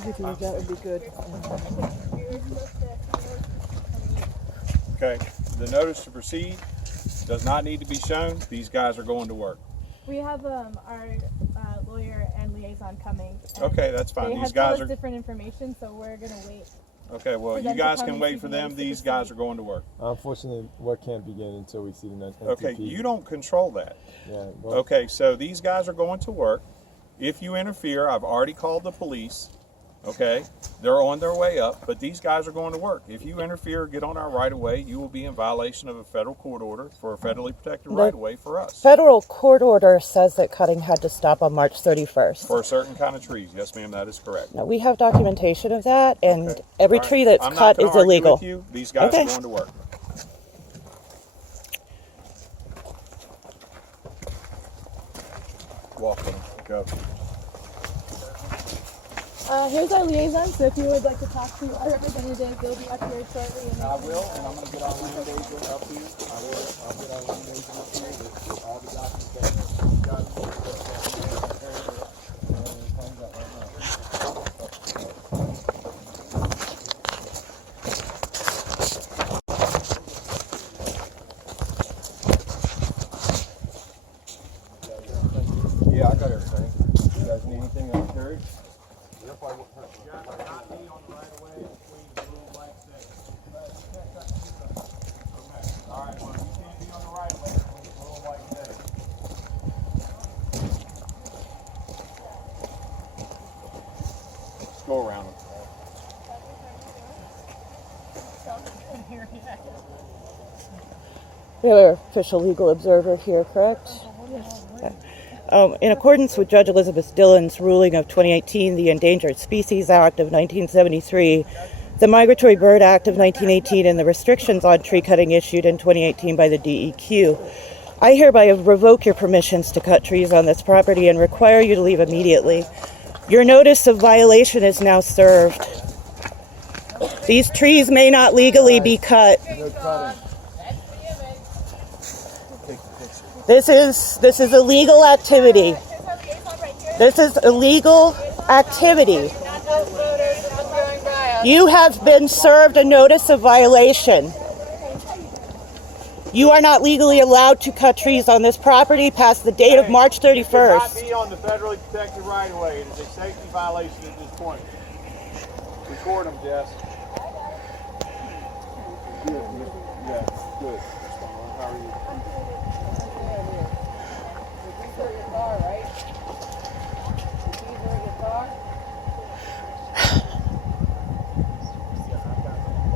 physically, that would be good. Okay, the notice to proceed does not need to be shown. These guys are going to work. We have our lawyer and liaison coming. And Okay, that's fine. They These have guys told us are different information, so we're gonna wait. okay. Well, for you them to guys come can and wait see for the them. notice to These guys proceed. are going to work. Unfortunately, work can't begin until we see the NTP. Okay, you don't control that. Yeah. Well, Okay, so these guys are going to work. If you interfere, I've already called the police. Okay, they're on their way up, but these guys are going to work. If you interfere, get on our right of way, you will be in violation of a federal court order for a federally protected right of way for us. Federal court order says that cutting had to stop on March 31st. For a certain kind of trees, yes, ma'am, that is correct. Now, we have documentation of that, and Okay. every All right. tree that's I'm not cut gonna is argue illegal. with you. These guys Okay. are going to work. Welcome. Go. Here's our liaison, so if you would like to talk to our representative, they'll be up here shortly. And I will, and I'm going to get our land agent up here. I'll get our land agent up here with all the documentation. You guys yeah, I got everything. You guys need anything else, Terry? go around them. We have our official legal observer here, correct? Okay. In accordance with Judge Elizabeth Dillon's ruling of 2018, the Endangered Species Act of 1973, the Migratory Bird Act of 1918, and the restrictions on tree cutting issued in 2018 by the DEQ, I hereby revoke your permissions to cut trees on this property and require you to leave immediately. Your notice of violation is now served. These trees may not legally be cut. This is illegal activity. This is illegal activity. You have been served a notice of violation. You are not legally allowed to cut trees on this property past the date of March 31st. Not be on the federally protected right of way. It is a safety violation at this point. Record them, Jess. Good. Yeah, good. How are you?